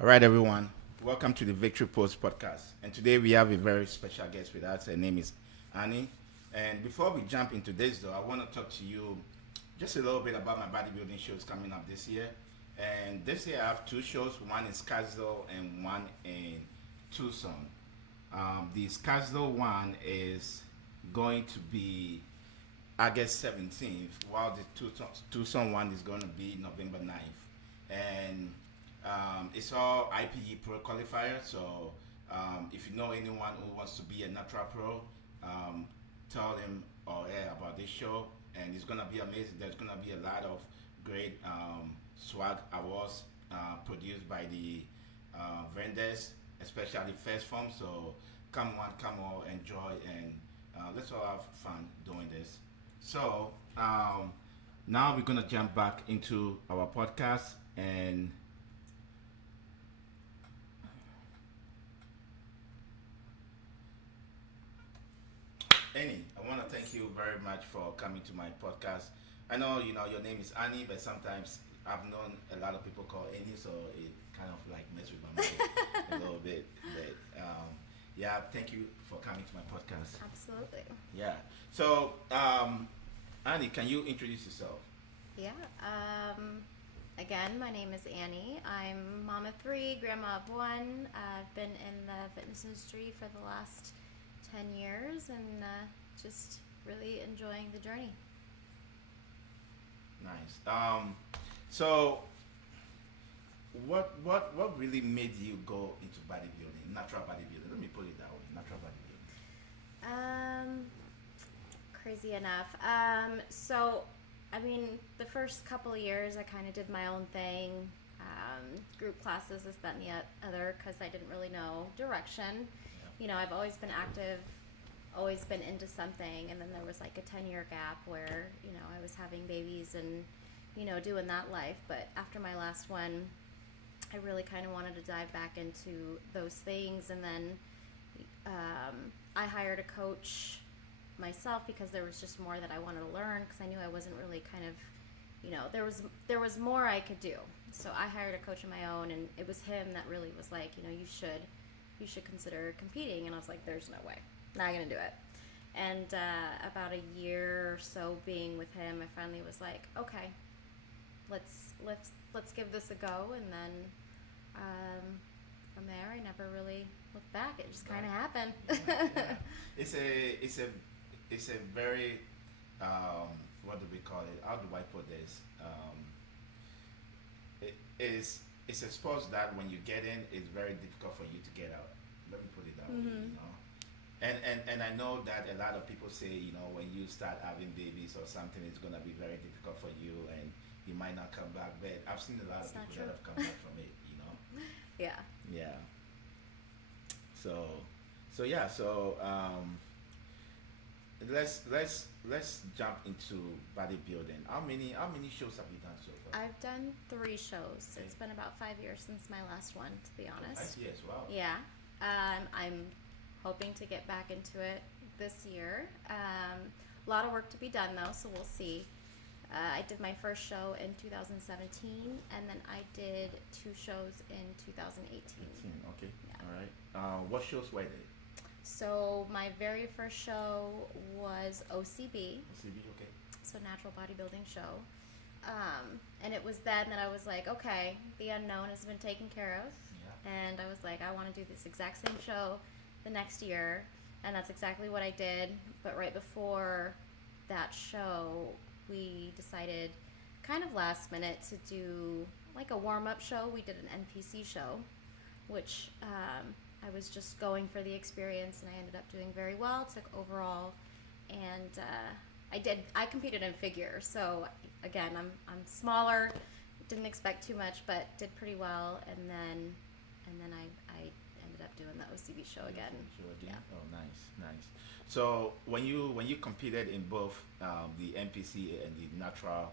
All right, everyone. Welcome to the Victory Post podcast. And today we have a very special guest with us. Her name is Annie. And before we jump into this, though, I want to talk to you just a little bit about my bodybuilding shows coming up this year. And this year I have two shows, one in Scottsdale and one in Tucson. The Scottsdale one is going to be August 17th, while the Tucson one is going to be November 9th. And it's all IPE Pro qualifier. So if you know anyone who wants to be a natural pro, tell them or her about this show. And it's going to be amazing. There's going to be a lot of great swag awards produced by the vendors, especially First Form. So come on, come on, enjoy, and let's all have fun doing this. So now we're gonna jump back into our podcast, and Annie, I want to thank you very much for coming to my podcast. I know your name is Annie, but sometimes I've known a lot of people call Annie, so it kind of like mess with my mind a little bit. But yeah, thank you for coming to my podcast. Absolutely. Yeah. So Annie, can you introduce yourself? Yeah. Again, my name is Annie. I'm mom of three, grandma of one. I've been in the fitness industry for the last 10 years and just really enjoying the journey. Nice. So what really made you go into bodybuilding, natural bodybuilding? Let me put it that way, natural bodybuilding. Um, Crazy enough. I mean, the first couple of years, I kind of did my own thing, group classes, this, that, and the other, because I didn't really know direction. You know, I've always been active, always been into something, and then there was like a 10-year gap where, I was having babies and, doing that life. But after my last one, I really kind of wanted to dive back into those things, and then I hired a coach myself because there was just more that I wanted to learn because I knew I wasn't really kind of, there was more I could do. So I hired a coach of my own, and it was him that really was like, you should consider competing. And I was like, there's no way, not gonna do it. And about a year or so being with him, I finally was like, okay, let's give this a go. And then from there, I never really looked back. It just kind of happened. Yeah. It's a very what do we call it? How do I put this? It's a sport that when you get in, it's very difficult for you to get out. Let me put it that way. And I know that a lot of people say, when you start having babies or something, it's gonna be very difficult for you, and you might not come back. But I've seen a lot It's of not people true. that have come back from it. Yeah. Yeah. So, so yeah. So let's jump into bodybuilding. How many shows have you done so far? I've done 3 shows. Okay. It's been about 5 years since my last one, to be honest. 5 years. Wow. Yeah. I'm hoping to get back into it this year. A lot of work to be done, though, so we'll see. I did my first show in 2017, and then I did 2 shows in 2018. 18, okay. Yeah. All right. What shows were they? So my very first show was OCB, CB, okay. so Natural Bodybuilding Show. And it was then that I was like, okay, the unknown has been taken care of. Yeah. And I was like, I want to do this exact same show the next year. And that's exactly what I did. But right before that show, we decided kind of last minute to do like a warm-up show. We did an NPC show, which I was just going for the experience, and I ended up doing very well, took overall, and I competed in figure. So again, I'm smaller, didn't expect too much, but did pretty well, and then I ended up doing the OCB show again. Show again? Yeah. Oh, nice, nice. So when you competed in both the NPC and the natural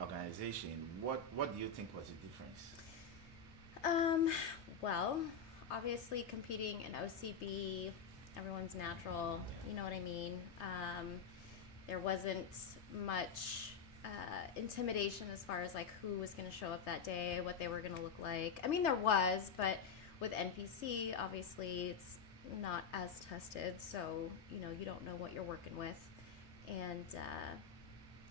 organization, what do you think was the difference? Well, obviously competing in OCB, everyone's natural, you know what I mean? There wasn't much intimidation as far as like who was going to show up that day, what they were going to look like. I mean, there was, but with NPC, obviously it's not as tested, so you don't know what you're working with. And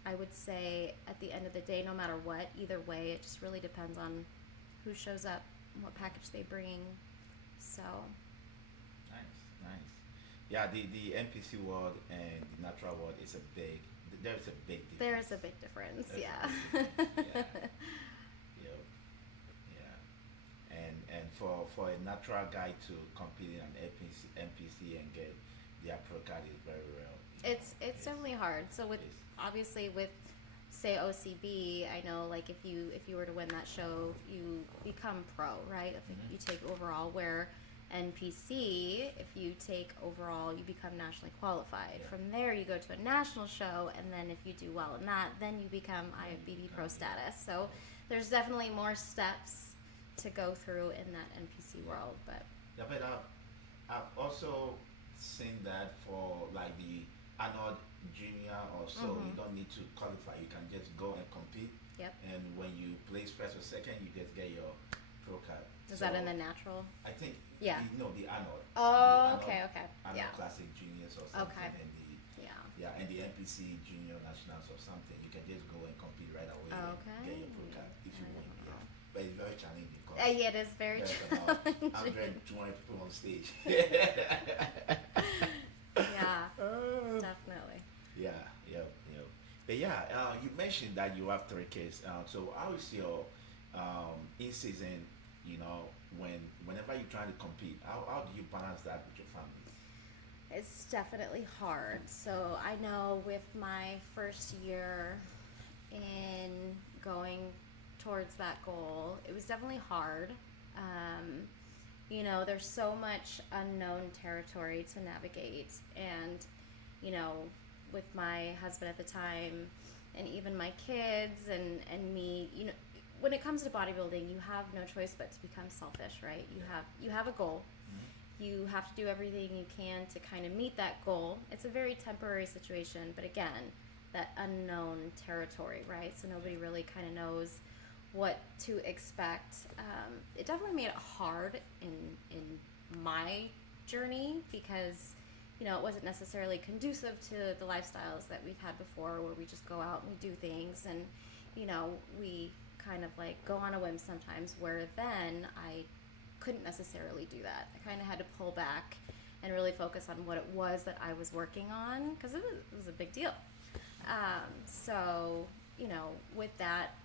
I would say at the end of the day, no matter what, either way, it just really depends on who shows up and what package they bring. So Nice. Yeah, the NPC world and the natural world is there is a big difference. there is a big difference. There's Yeah. a big difference. Yeah. Yep. Yeah. And for a natural guy to compete in an NPC and get their pro card is very rare. It's definitely hard. So with it's- obviously with say OCB, I know like if you were to win that show, you become pro, right? If Mhm. you take overall, where NPC, if you take overall, you become nationally qualified. Yeah. From there, you go to a national show, and then if you do well in that, then you become IFBB pro status. So there's definitely more steps to go through in that NPC world, but Yeah, but I've also seen that for like the Arnold Junior or so, you don't need to qualify. You can just go and compete. yep. And when you place first or second, you just get your pro card. Is So that in the natural? I think Yeah. the Arnold. Oh, the okay. Arnold Yeah. Classic Juniors or something, Okay. and Yeah. and the NPC Junior Nationals or something. You can just go and compete right away and get your pro card if you I win. don't Yeah, know. but it's very challenging because Yeah, it is very there's about challenging. 120 people on stage. Yeah, definitely. Yeah, yeah. But yeah, you mentioned that you have 3 kids. So how is your in season? Whenever you're trying to compete, how do you balance that with your family? It's definitely hard. So I know with my first year in going towards that goal, it was definitely hard. There's so much unknown territory to navigate. And, with my husband at the time and even my kids and me, when it comes to bodybuilding, you have no choice but to become selfish, right? You have a goal. You have to do everything you can to kind of meet that goal. It's a very temporary situation, but again, that unknown territory, right? So nobody really kind of knows what to expect. It definitely made it hard in my journey because it wasn't necessarily conducive to the lifestyles that we've had before, where we just go out and we do things, and we kind of like go on a whim sometimes, where then I couldn't necessarily do that. I kind of had to pull back and really focus on what it was that I was working on, because it was a big deal. So, with that,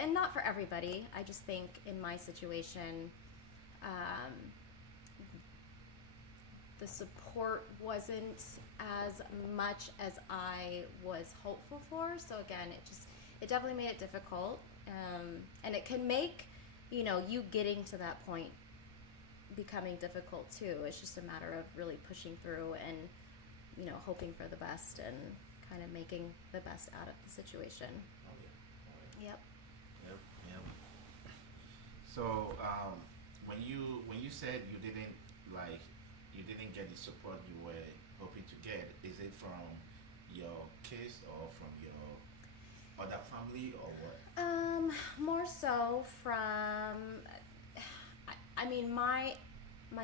and not for everybody, I just think in my situation, the support wasn't as much as I was hopeful for. So again, it definitely made it difficult. And it can make, you getting to that point becoming difficult too. It's just a matter of really pushing through and, hoping for the best and kind of making the best out of the situation. Oh yeah. Yep. Yep. So when you said you didn't get the support you were hoping to get, is it from your kids or from your other family or what? More so from, I mean, my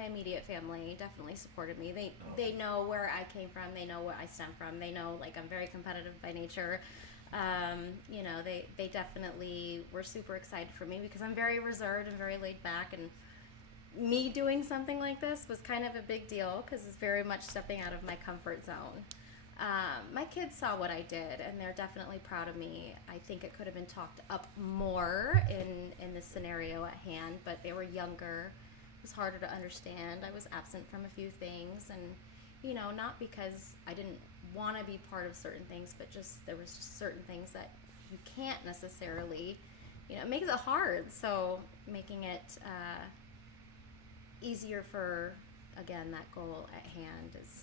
immediate family definitely supported me. They know where I came from. They know where I stem from. They know, like, I'm very competitive by nature. They definitely were super excited for me because I'm very reserved and very laid back, and me doing something like this was kind of a big deal because it's very much stepping out of my comfort zone. My kids saw what I did, and they're definitely proud of me. I think it could have been talked up more in the scenario at hand, but they were younger. It was harder to understand. I was absent from a few things, and not because I didn't want to be part of certain things, but just there was just certain things that you can't necessarily, it makes it hard. So making it easier for, again, that goal at hand is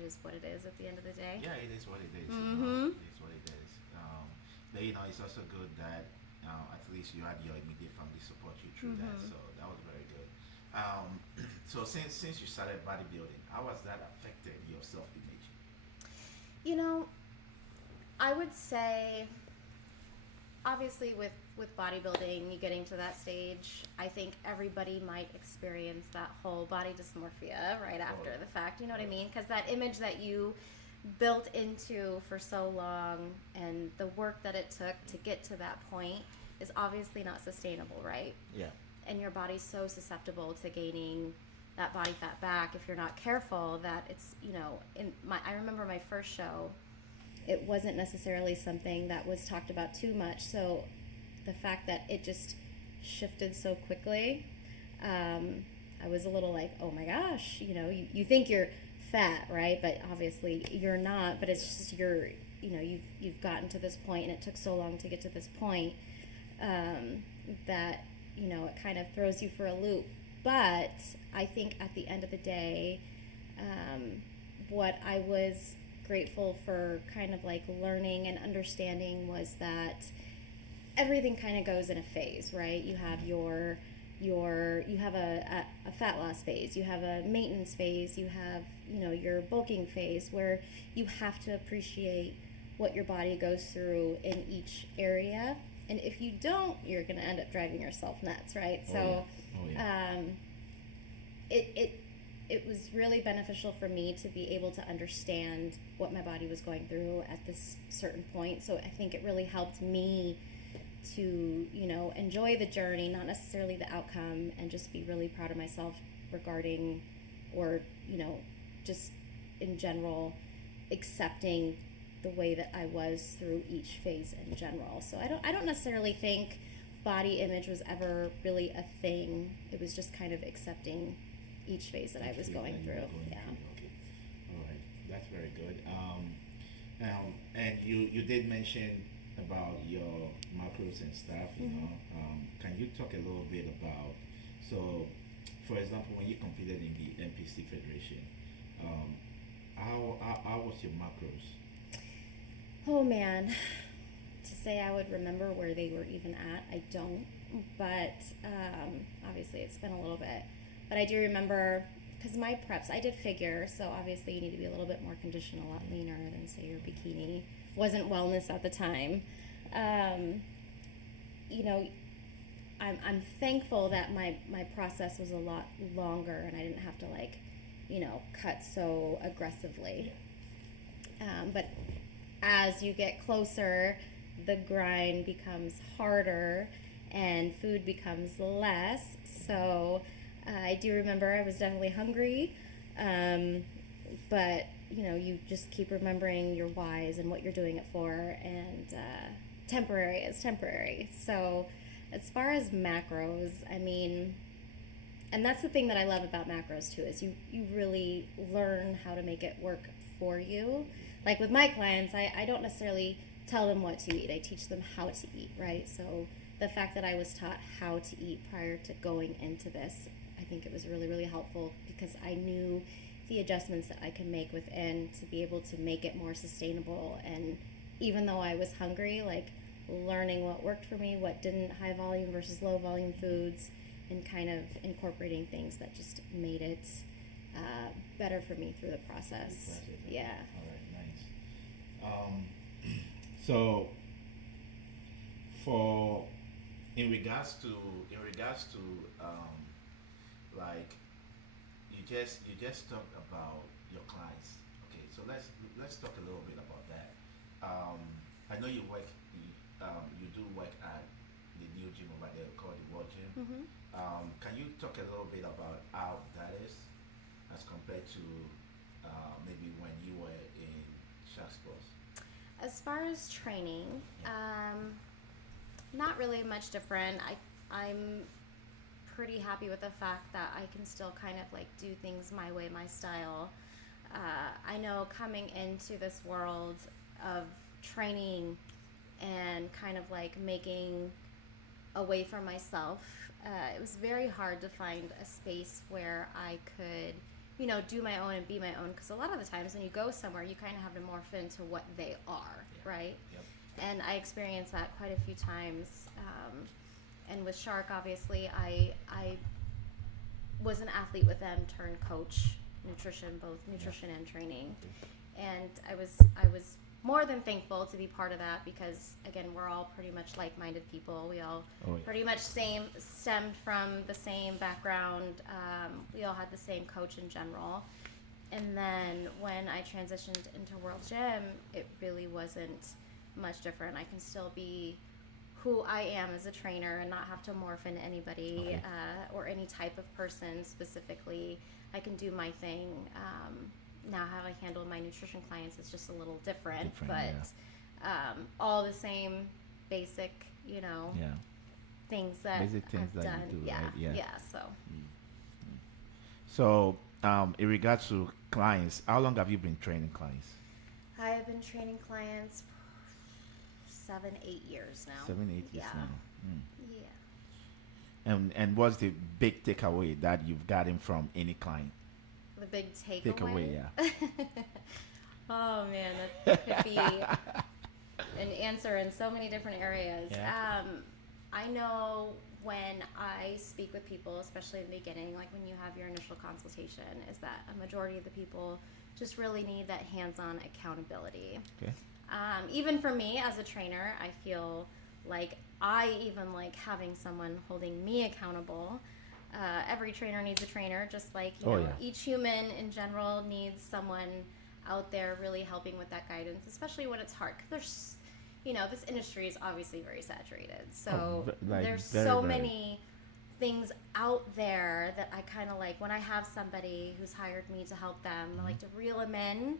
it is what it is at the end of the day. Yeah, it is what it is. Mhm. It is what it is. But it's also good that at least you had your immediate family support you through that. So that was very good. So since you started bodybuilding, how has that affected your self-image? You know, I would say, obviously, with bodybuilding, you getting to that stage, I think everybody might experience that whole body dysmorphia right after the fact. You know what I mean? Because that image that you built into for so long and the work that it took to get to that point is obviously not sustainable, right? Yeah. And your body's so susceptible to gaining that body fat back if you're not careful. That it's, I remember my first show, it wasn't necessarily something that was talked about too much, so the fact that it just shifted so quickly, I was a little like, oh my gosh, you think you're fat, right? But obviously you're not. But it's just you've gotten to this point, and it took so long to get to this point, that it kind of throws you for a loop. But I think at the end of the day, what I was grateful for kind of like learning and understanding was that everything kind of goes in a phase, right? You have you have a fat loss phase, you have a maintenance phase, you have your bulking phase, where you have to appreciate what your body goes through in each area, and if you don't, you're going to end up driving yourself nuts, right? It was really beneficial for me to be able to understand what my body was going through at this certain point. So I think it really helped me to, enjoy the journey, not necessarily the outcome, and just be really proud of myself regarding, or, just in general, accepting the way that I was through each phase in general. So I don't necessarily think body image was ever really a thing. It was just kind of accepting each phase that I was going through. Yeah. Okay. All right. That's very good. And you did mention about your macros and stuff. Can you talk a little bit about, so, for example, when you competed in the NPC Federation, how was your macros? Oh man, to say I would remember where they were even at, I don't. But obviously it's been a little bit. But I do remember, because my preps, I did figure, so obviously you need to be a little bit more conditioned, a lot leaner than, say, your bikini. Wasn't wellness at the time. I'm thankful that my process was a lot longer, and I didn't have to cut so aggressively. But as you get closer, the grind becomes harder and food becomes less. So I do remember I was definitely hungry, but you just keep remembering your whys and what you're doing it for, and temporary is temporary. So as far as macros, I mean, and that's the thing that I love about macros too, is you really learn how to make it work for you. Like with my clients, I don't necessarily tell them what to eat. I teach them how to eat, right? So the fact that I was taught how to eat prior to going into this, I think it was really, really helpful, because I knew the adjustments that I could make within to be able to make it more sustainable. And even though I was hungry, learning what worked for me, what didn't, high volume versus low volume foods, and kind of incorporating things that just made it better for me through the process. Yeah. All right, nice. So, in regards to like you just talked about your clients. Okay, so let's talk a little bit about that. I know you do work at the new gym over there called the World Gym. Mm-hmm. Can you talk a little bit about how that is as compared to maybe when you were in Shark Sports? As far as training, not really much different. I'm pretty happy with the fact that I can still kind of do things my way, my style. I know coming into this world of training and kind of making a way for myself, it was very hard to find a space where I could, do my own and be my own. Because a lot of the times when you go somewhere, you kind of have to morph into what they are, right? Yep. And I experienced that quite a few times. And with Shark, obviously, I was an athlete with them turned coach, both nutrition and training. and I was more than thankful to be part of that because again we're all pretty much like-minded people. We all pretty much stemmed from the same background. We all had the same coach in general. And then when I transitioned into World Gym, it really wasn't much different. I can still be who I am as a trainer and not have to morph into anybody or any type of person specifically. I can do my thing. Now how I handle my nutrition clients is just a little different but all the same basic, things that Basic things I've that done. you do, Yeah, right? Yeah. so. So, in regards to clients, how long have you been training clients? I have been training clients 7-8 years now. 7, 8 years now. Yeah. And what's the big takeaway that you've gotten from any client? The big takeaway? Takeaway, yeah. Oh man, that could be an answer in so many different areas. Yeah. I know when I speak with people, especially in the beginning, like when you have your initial consultation, is that a majority of the people just really need that hands-on accountability. Okay. Even for me as a trainer, I feel like I even like having someone holding me accountable. Every trainer needs a trainer, just like each human in general needs someone out there really helping with that guidance, especially when it's hard. 'Cause there's, this industry is obviously very saturated, so there's so many things out there that I kind of like. When I have somebody who's hired me to help them, I like to reel them in.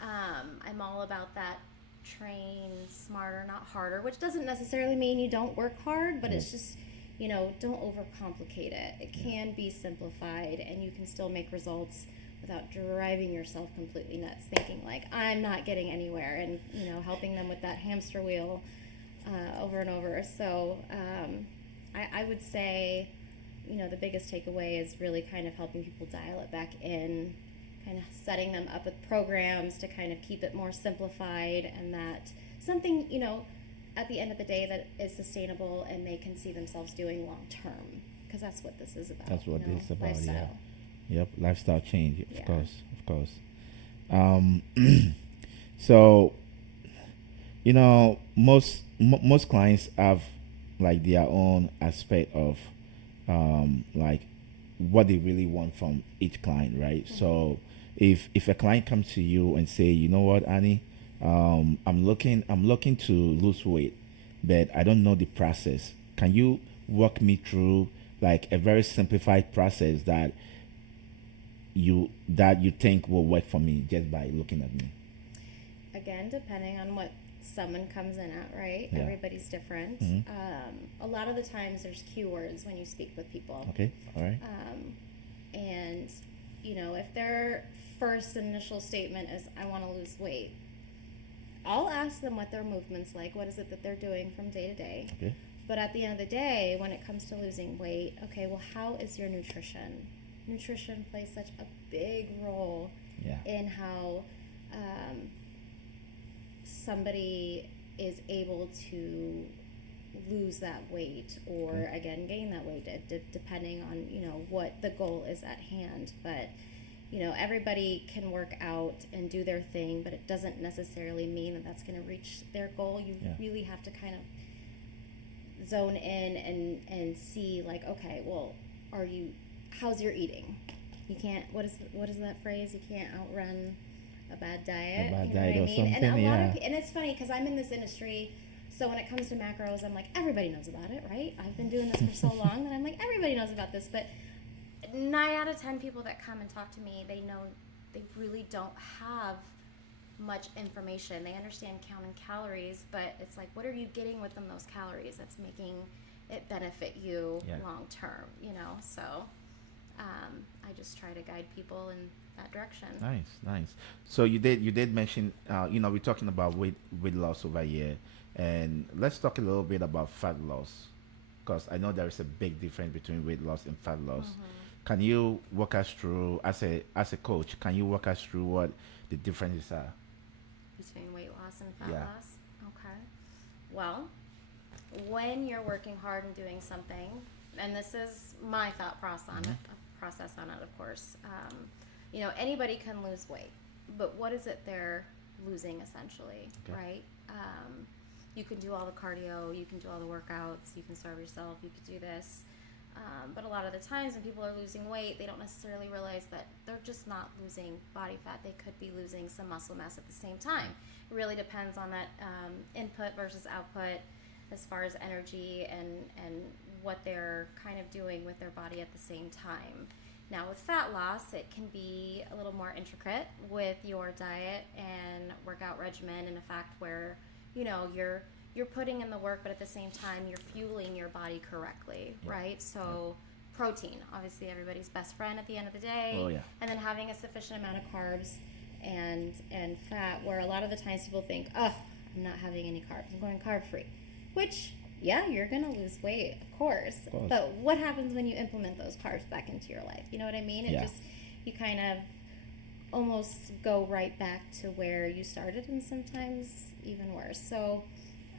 I'm all about that. Train smarter, not harder, which doesn't necessarily mean you don't work hard, but it's just, don't overcomplicate it. It can be simplified and you can still make results without driving yourself completely nuts, thinking like, I'm not getting anywhere, and, helping them with that hamster wheel over and over. So I would say, the biggest takeaway is really kind of helping people dial it back in, kind of setting them up with programs to kind of keep it more simplified, and that something, at the end of the day that is sustainable and they can see themselves doing long term, because that's what this is about. That's what this is about, lifestyle. yeah. Yep, lifestyle change, of course. So, most clients have like their own aspect of like what they really want from each client, right? Mm-hmm. So if a client comes to you and say, you know what, Annie, I'm looking to lose weight, but I don't know the process. Can you walk me through like a very simplified process that you think will work for me just by looking at me? Again, depending on what someone comes in at, right? Yeah. Everybody's different. Mm-hmm. A lot of the times there's keywords when you speak with people. Okay, all right. And if their first initial statement is, I want to lose weight, I'll ask them what their movement's like. What is it that they're doing from day to day? Okay. But at the end of the day, when it comes to losing weight, okay, well, how is your nutrition? Nutrition plays such a big role in how somebody is able to lose that weight or again gain that weight, depending on what the goal is at hand. But everybody can work out and do their thing, but it doesn't necessarily mean that that's going to reach their goal. You really have to kind of zone in and see like, okay, well, how's your eating? You can't, what is that phrase? You can't outrun a bad diet. A bad you know diet what I or mean? something, And and it's funny because I'm in this industry, so when it comes to macros, I'm like, everybody knows about it, right? I've been doing this for so long that I'm like, everybody knows about this. But 9 out of 10 people that come and talk to me, they really don't have much information. They understand counting calories, but it's like, what are you getting within those calories that's making it benefit you long term? So I just try to guide people in that direction. Nice. So you did mention, we're talking about weight loss over here, and let's talk a little bit about fat loss, because I know there is a big difference between weight loss and fat loss. Mm-hmm. Can you walk us through, as a coach, can you walk us through what the differences are between weight loss and fat loss? Okay. Well, when you're working hard and doing something, and this is my thought process on it, of course. Anybody can lose weight. but what is it they're losing essentially, Okay. right? You can do all the cardio, you can do all the workouts, you can starve yourself, you could do this. But a lot of the times when people are losing weight, they don't necessarily realize that they're just not losing body fat. They could be losing some muscle mass at the same time. It really depends on that input versus output as far as energy and what they're kind of doing with their body at the same time. Now, with fat loss, it can be a little more intricate with your diet and workout regimen, and the fact where you're putting in the work, but at the same time you're fueling your body correctly, right? So protein, obviously everybody's best friend at the end of the day. Oh, yeah. And then having a sufficient amount of carbs and fat, where a lot of the times people think, oh, I'm not having any carbs, I'm going carb free, which yeah, you're gonna lose weight, of course. But what happens when you implement those carbs back into your life? You know what I mean? It just, you kind of almost go right back to where you started, and sometimes even worse. So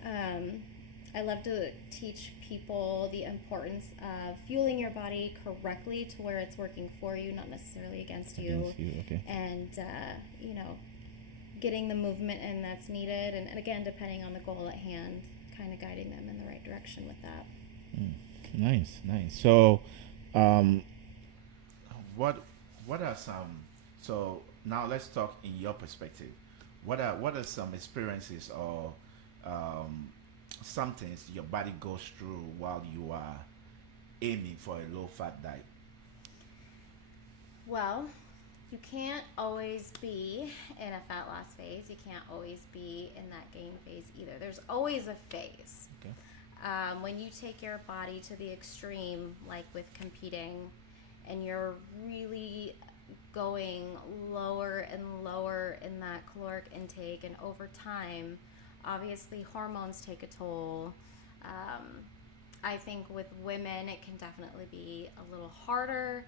I love to teach people the importance of fueling your body correctly to where it's working for you, not necessarily against you. Okay. And getting the movement in that's needed, and again, depending on the goal at hand, kind of guiding them in the right direction with that. Nice. So, what are some? So now let's talk in your perspective. What are some experiences or some things your body goes through while you are aiming for a low fat diet? Well, you can't always be in a fat loss phase. You can't always be in that gain phase either. There's always a phase. Okay. When you take your body to the extreme, like with competing, and you're really going lower and lower in that caloric intake, and over time, obviously hormones take a toll. I think with women, it can definitely be a little harder.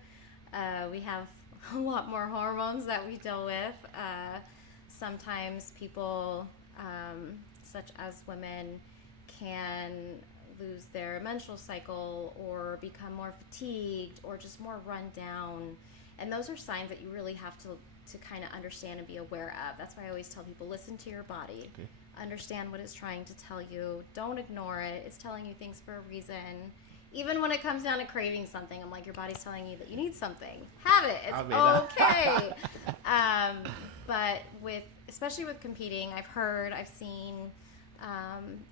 We have a lot more hormones that we deal with. Sometimes people, such as women, can lose their menstrual cycle or become more fatigued or just more run down. And those are signs that you really have to kind of understand and be aware of. That's why I always tell people, listen to your body. Okay. Understand what it's trying to tell you. Don't ignore it. It's telling you things for a reason. Even when it comes down to craving something, I'm like, your body's telling you that you need something. Have it. It's okay. But especially with competing, I've seen,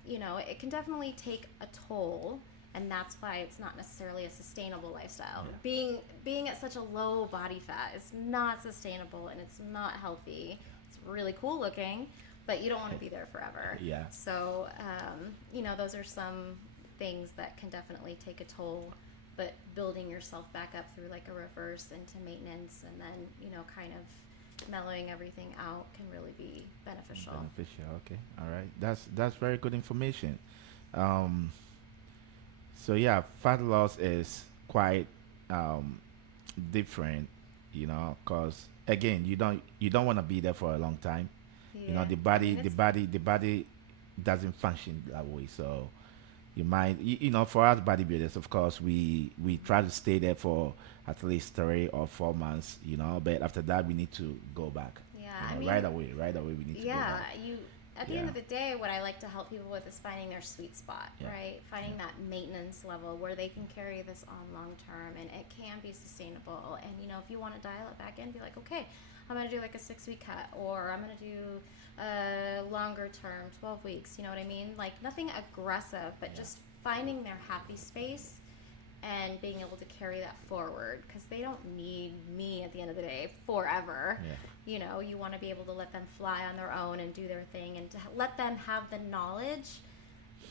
it can definitely take a toll, and that's why it's not necessarily a sustainable lifestyle. Yeah. Being at such a low body fat is not sustainable, and it's not healthy. It's really cool looking, but you don't want to be there forever. Yeah. So, those are some things that can definitely take a toll, but building yourself back up through like a reverse into maintenance, and then, kind of mellowing everything out can really be beneficial. Okay. All right. That's very good information. So yeah, fat loss is quite different, because again, you don't want to be there for a long time. Yeah. The body doesn't function that way. So you might, for us bodybuilders, of course, we try to stay there for at least 3 or 4 months, but after that we need to go back. Yeah, right away we need to go back. At the end of the day, what I like to help people with is finding their sweet spot, right? Finding that maintenance level where they can carry this on long term, and it can be sustainable. And if you want to dial it back in, be like, okay, I'm going to do like a 6-week cut, or I'm going to do a longer term, 12 weeks, you know what I mean? Like nothing aggressive, but just finding their happy space and being able to carry that forward, because they don't need me at the end of the day forever. You want to be able to let them fly on their own and do their thing, and to let them have the knowledge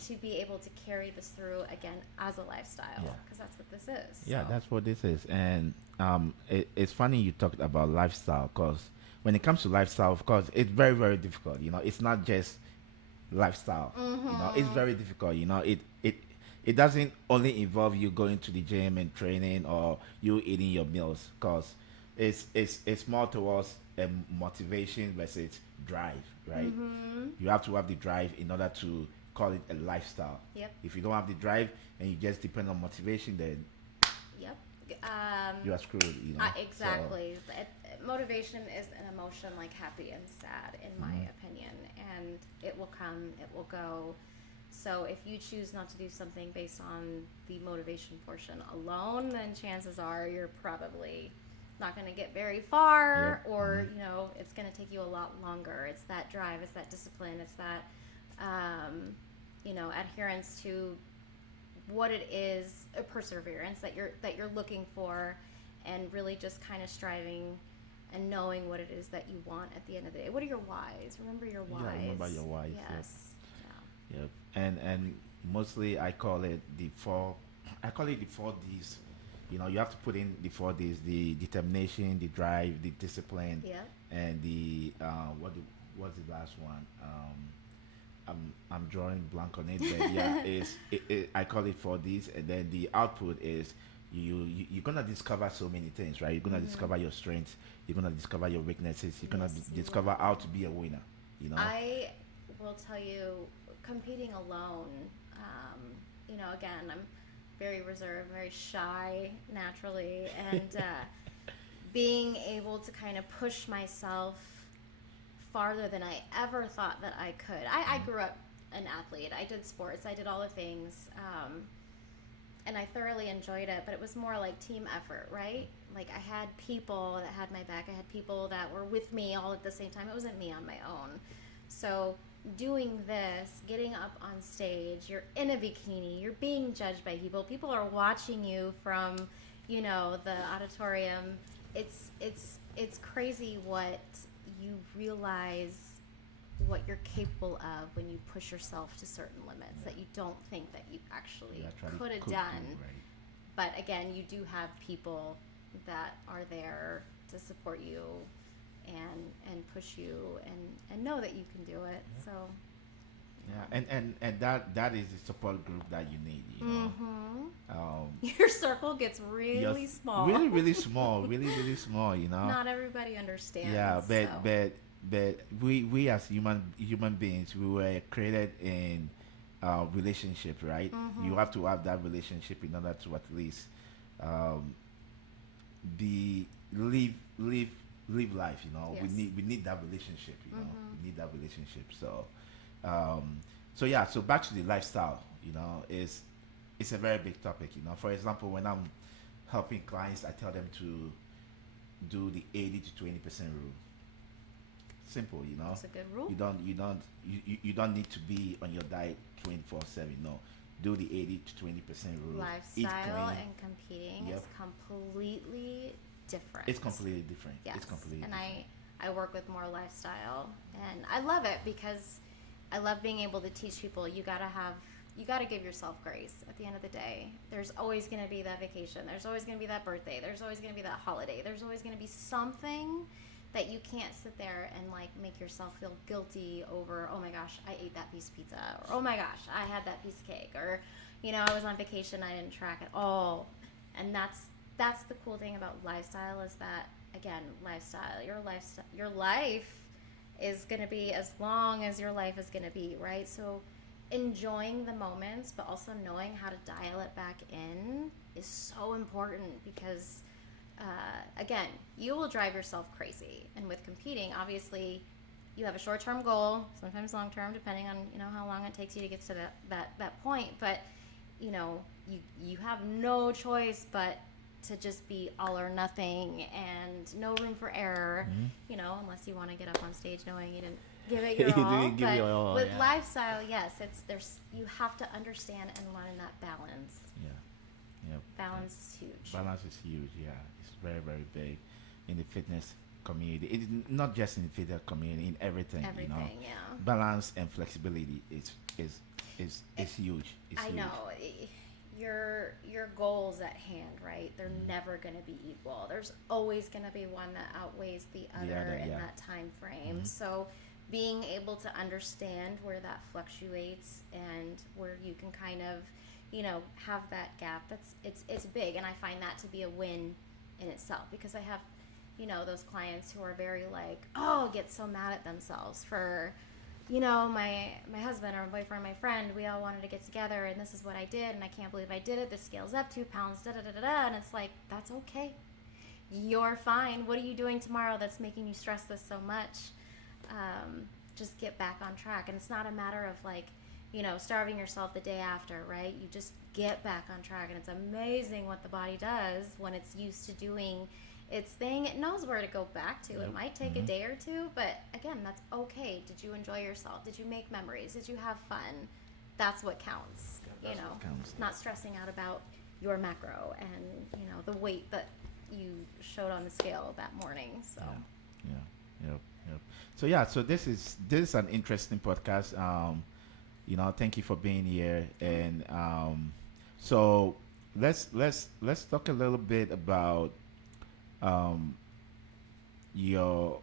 to be able to carry this through again as a lifestyle, because that's what this is. That's what this is. And it's funny you talked about lifestyle, because when it comes to lifestyle, of course, it's very, very difficult. It's not just lifestyle. It's very difficult. It doesn't only involve you going to the gym and training, or you eating your meals, because it's more towards motivation versus drive, right? You have to have the drive in order to call it a lifestyle. If you don't have the drive and you just depend on motivation, then you are screwed. Exactly. motivation is an emotion like happy and sad, in my opinion, and it will come, it will go. So if you choose not to do something based on the motivation portion alone, then chances are you're probably not going to get very far, or it's going to take you a lot longer. It's that drive, it's that discipline, it's that adherence to what it is, a perseverance that you're looking for, and really just kind of striving and knowing what it is that you want at the end of the day. What are your whys? Remember your whys. Yeah, remember your whys. Yes. Yep. And mostly I call it the four. I call it the 4 Ds. You have to put in the 4 Ds: the determination, the drive, the discipline, Yeah. and the what's the last one? I'm drawing blank on it, but yeah, I call it 4 Ds, and then the output is you're gonna discover so many things, right? You're gonna discover your strengths, you're gonna discover your weaknesses, you're gonna Yes, you discover will. how to be a winner. I will tell you, competing alone, again, I'm very reserved, very shy naturally, and being able to kind of push myself farther than I ever thought that I could. I grew up an athlete. I did sports. I did all the things. And I thoroughly enjoyed it, but it was more like team effort, right? Like I had people that had my back. I had people that were with me all at the same time. It wasn't me on my own. So doing this, getting up on stage, you're in a bikini, you're being judged by people. People are watching you from, the auditorium. It's crazy what you realize what you're capable of when you push yourself to certain limits that you don't think that you actually could have done. Right. But again, you do have people that are there to support you and push you and know that you can do it. Yeah. So Yeah, and that is the support group that you need. Your circle gets really small. Really, really small. Really small. Not everybody understands. Yeah, so. but we as human beings, we were created in relationship, right? You have to have that relationship in order to at least be live life. Yes. We need that relationship. We need that relationship. So yeah. So back to the lifestyle. It's a very big topic. For example, when I'm helping clients, I tell them to do the 80 to 20% rule. Simple. That's a good rule. You don't need to be on your diet 24/7. No, do the 80 to 20% rule. Lifestyle and competing is completely different. It's completely different. Yes. It's completely and different. I work with more lifestyle, and I love it because I love being able to teach people. You gotta give yourself grace at the end of the day. There's always gonna be that vacation. There's always gonna be that birthday. There's always gonna be that holiday. There's always gonna be something that you can't sit there and like make yourself feel guilty over, oh my gosh, I ate that piece of pizza, or oh my gosh, I had that piece of cake, or I was on vacation, I didn't track at all. And that's the cool thing about lifestyle, is that again, your life is going to be as long as your life is going to be, right? So enjoying the moments, but also knowing how to dial it back in is so important, because again, you will drive yourself crazy. And with competing, obviously you have a short-term goal, sometimes long-term, depending on how long it takes you to get to that point. But you have no choice but to just be all or nothing, and no room for error. Unless you want to get up on stage knowing you didn't give it your all. But with lifestyle, yes, you have to understand and learn that balance. Yeah. Balance is huge. Balance is huge. Yeah, it's very, very big in the fitness community. It's not just in the fitness community, in everything. Everything, yeah. Balance and flexibility is huge. It's huge. I know. Your goals at hand, right? They're never going to be equal. There's always going to be one that outweighs the other in that time frame. So being able to understand where that fluctuates and where you can kind of have that gap, it's big. And I find that to be a win in itself, because I have those clients who are very like, get so mad at themselves for my husband or my boyfriend, my friend, we all wanted to get together, and this is what I did, and I can't believe I did it. The scale's up 2 pounds, da da da da da. And it's like, that's okay. you're fine. What are you doing tomorrow that's making you stress this so much? Just get back on track. And it's not a matter of like, starving yourself the day after, right? You just get back on track. And it's amazing what the body does when it's used to doing its thing. It knows where to go back to. It might take a day or two, but again, that's okay. Did you enjoy yourself? Did you make memories? Did you have fun? That's what counts. That's what counts. Not stressing out about your macro and the weight that you showed on the scale that morning. So Yep. So this is an interesting podcast. Thank you for being here, and so let's talk a little bit about your.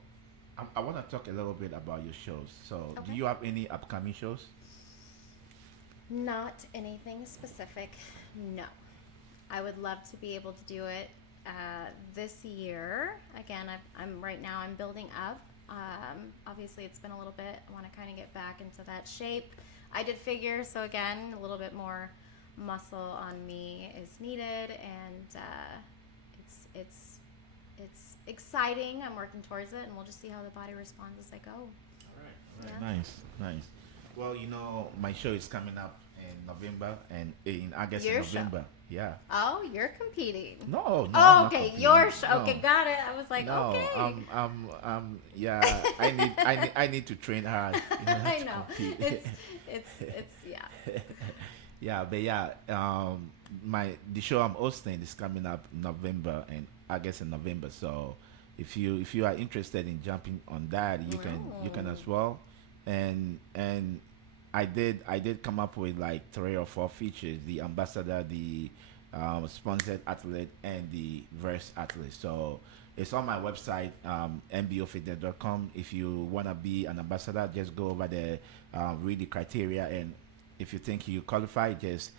I want to talk a little bit about your shows. So, do Okay. you have any upcoming shows? Not anything specific. No. I would love to be able to do it this year. Again, I'm right now. I'm building up. Obviously, it's been a little bit. I want to kind of get back into that shape. I did figure, so again, a little bit more muscle on me is needed, and it's exciting. I'm working towards it, and we'll just see how the body responds as I go. All right. Yeah. Nice. Well, my show is coming up in November and in August Your and show? November. Yeah. Oh, you're competing. No. Oh, I'm not okay. competing. Your show. No. Okay, got it. I was like, No, okay. yeah. I need to train hard. I to know. compete. It's yeah. Yeah, but yeah, the show I'm hosting is coming up November and August and November. So if you are interested in jumping on that, you can as well. And I did come up with like 3 or 4 features: the ambassador, the sponsored athlete, and the verse athlete. So it's on my website, mbofitness.com. If you want to be an ambassador, just go over there, read the criteria, and if you think you qualify, just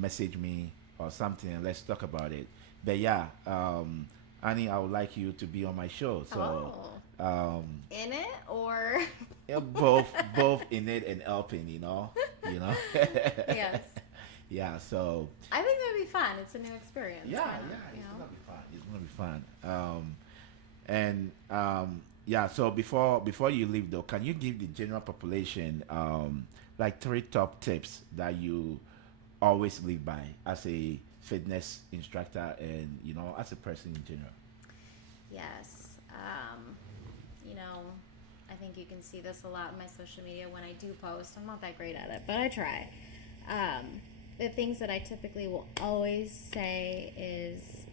message me or something, and let's talk about it. But yeah, Annie, I would like you to be on my show. So In it or yeah, both in it and helping, yes. Yeah, so I think that'd be fun. It's a new experience. yeah, Why not, it's you know? gonna be fun. It's gonna be fun. Yeah. So before you leave though, can you give the general population like 3 top tips that you always live by as a fitness instructor and as a person in general? Yes. I think you can see this a lot in my social media when I do post. I'm not that great at it, but I try. The things that I typically will always say is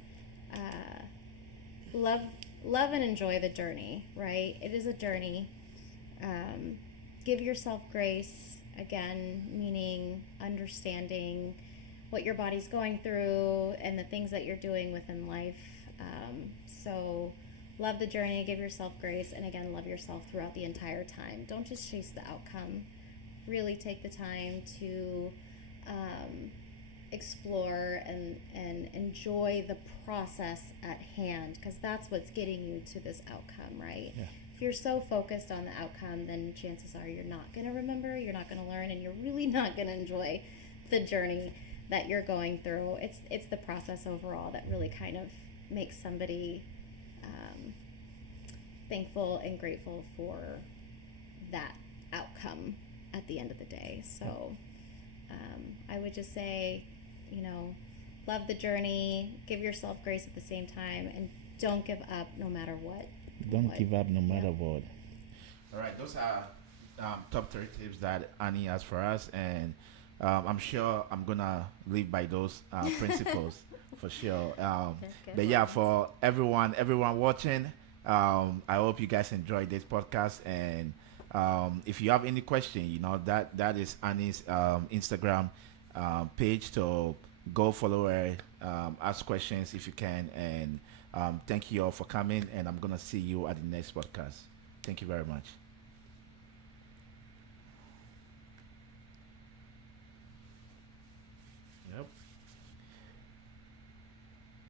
love and enjoy the journey, right? It is a journey. Give yourself grace, again, meaning understanding what your body's going through and the things that you're doing within life. So love the journey, give yourself grace, and again, love yourself throughout the entire time. Don't just chase the outcome. Really take the time to explore and enjoy the process at hand, because that's what's getting you to this outcome, right? Yeah. If you're so focused on the outcome, then chances are you're not going to remember, you're not going to learn, and you're really not going to enjoy the journey that you're going through. It's the process overall that really kind of makes somebody thankful and grateful for that outcome at the end of the day. So I would just say, love the journey, give yourself grace at the same time, and don't give up no matter what. Don't give up no matter Yeah. what. All right, those are top 3 tips that Annie has for us, and I'm sure I'm gonna live by those principles for sure. Good But yeah, ones. for everyone watching, I hope you guys enjoyed this podcast. And if you have any question, that is Annie's Instagram page. So go follow her, ask questions if you can, and thank you all for coming. And I'm gonna see you at the next podcast. Thank you very much.